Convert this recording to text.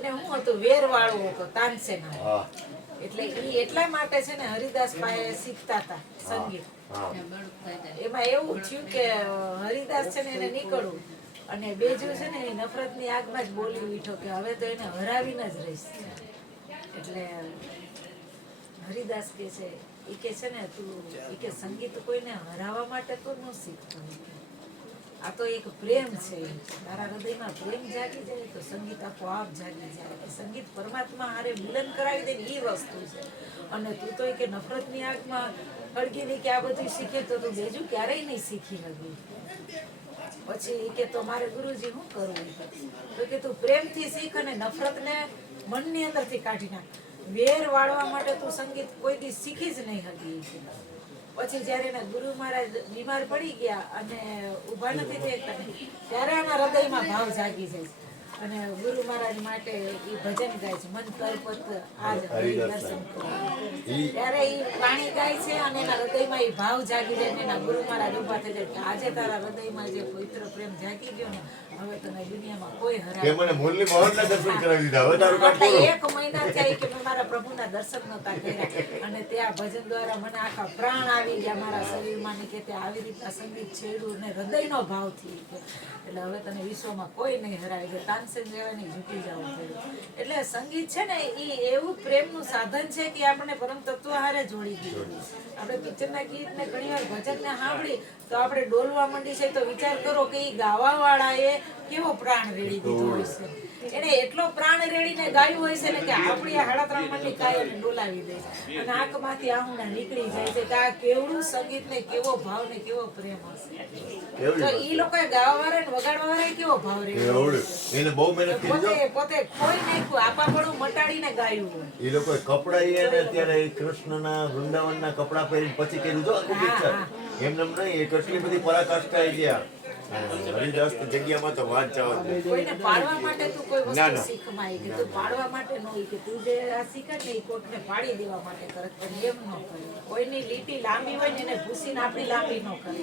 એને શું હતું, વેર વાળો હતો, તાનસેના. એટલે ઈ એટલા માટે છે ને હરિદાસ પાસે શીખતા હતા સંગીત. એમાં એવું થયું કે હરિદાસ છે ને એને નીકળવું અને બેજુ છે ને એ નફરતની આગમાં જ બોલી ઉઠ્યો કે હવે તો એને હરાવીને જ રહીશ. એટલે હરિદાસ કે છે ને તું કે સંગીત કોઈને હરાવવા માટે તો ન શીખતો, આ તો એક પ્રેમ છે. તારા હૃદયમાં પ્રેમ જાગી જાય તો સંગીત આપોઆપ જાગી જાય. સંગીત પરમાત્મા હારે મિલન કરાવી દે ને એ વસ્તુ છે. અને તું તો કે નફરતની આગમાં હળગીને કે આ બધું શીખે તો તું બીજું ક્યારેય નહીં શીખી લગી. પછી કે તો મારે ગુરુજી શું કરવું? તો કે તું પ્રેમથી શીખ અને નફરતને મનની અંદરથી કાઢી નાખ. વેર વાળવા માટે તું સંગીત કોઈ દી શીખી જ નહીં હતી. પછી જયારે એના ગુરુ મહારાજ બીમાર પડી ગયા અને ઊભા નથી થતા ત્યારે આના હૃદયમાં ભાવ જાગી જાય અને ગુરુ મહારાજ માટે એ ભજન ગાય છે, મન કલ્પત આજ હરિદર્શન. ત્યારે એ વાણી ગાય છે અને એના હૃદયમાં એ ભાવ જાગી જાય ને એના ગુરુ મહારાજ ઊભા થઈ જાય કે આજે તારા હૃદયમાં જે પવિત્ર પ્રેમ જાગી ગયો ને હવે તને દુનિયામાં કોઈ હરાવે. મને મુરલી મોહનના દર્શન કરાવી દીધા. હવે તારું કામ પૂરું. એક મહિના થયા કે મેં મારા પ્રભુના દર્શન નહોતા કર્યા અને ત્યાં ભજન દ્વારા મને આખા પ્રાણ આવી ગયા મારા શરીરમાં ને કે આવી રીતના સંગીત છેડ્યું ને હૃદયનો ભાવ થઈ ગયો. એટલે હવે તને વિશ્વમાં કોઈ નહીં હરાવી દે. તાનસેન જેવા નહીં ઝૂકી જવું થયું. એટલે સંગીત છે ને એ એવું પ્રેમનું સાધન છે કે આપણે પરમ તત્વ હારે જોડી દીધું. આપણે પિક્ચરના ગીત ને ઘણી વાર ભજન ને સાંભળી તો આપણે ડોલવા માંડી છે તો વિચાર કરો કે એ ગાવા વાળા એ કેવો પ્રાણ રેડી દીધો હોય છે. એને એટલો પ્રાણ રેડીને ગાયું હોય છે ને કે આપણી આ 3.5 મણની કાયાને ડોલાવી દે છે અને આંખમાંથી આહુડા નીકળી જાય છે કે આ કેવડું સંગીત ને કેવો ભાવ ને કેવો પ્રેમ હશે. તો ઈ લોકોએ ગાવા વાળા ને વગાડવા વાળા કેવો ભાવ રેડ્યો. એને બહુ મહેનત કરી. પોતે કોઈ નાખ્યું આપાપણું મટાડીને ગાયું હોય. એ લોકોએ કપડા એને અત્યારે કૃષ્ણના વૃંદાવનના કપડા પહેરીને પછી કર્યું જો આખું પિક્ચર. એમને નહીં, એ કેટલી બધી પરાકાષ્ઠા આવી ગયા. હરિદાસ જગ્યામાં તો વાત જવા દે. કોઈને પાડવા માટે તું કોઈ વસ્તુ શીખમાં કે તું પાડવા માટે ન હોય કે તું જે આ શીખે ને એ કોકને પાડી દેવા માટે કરે પણ એમ ન કરે. કોઈની લીટી લાંબી હોય ને એને ભૂસીને આપણી લાંબી ન કરે.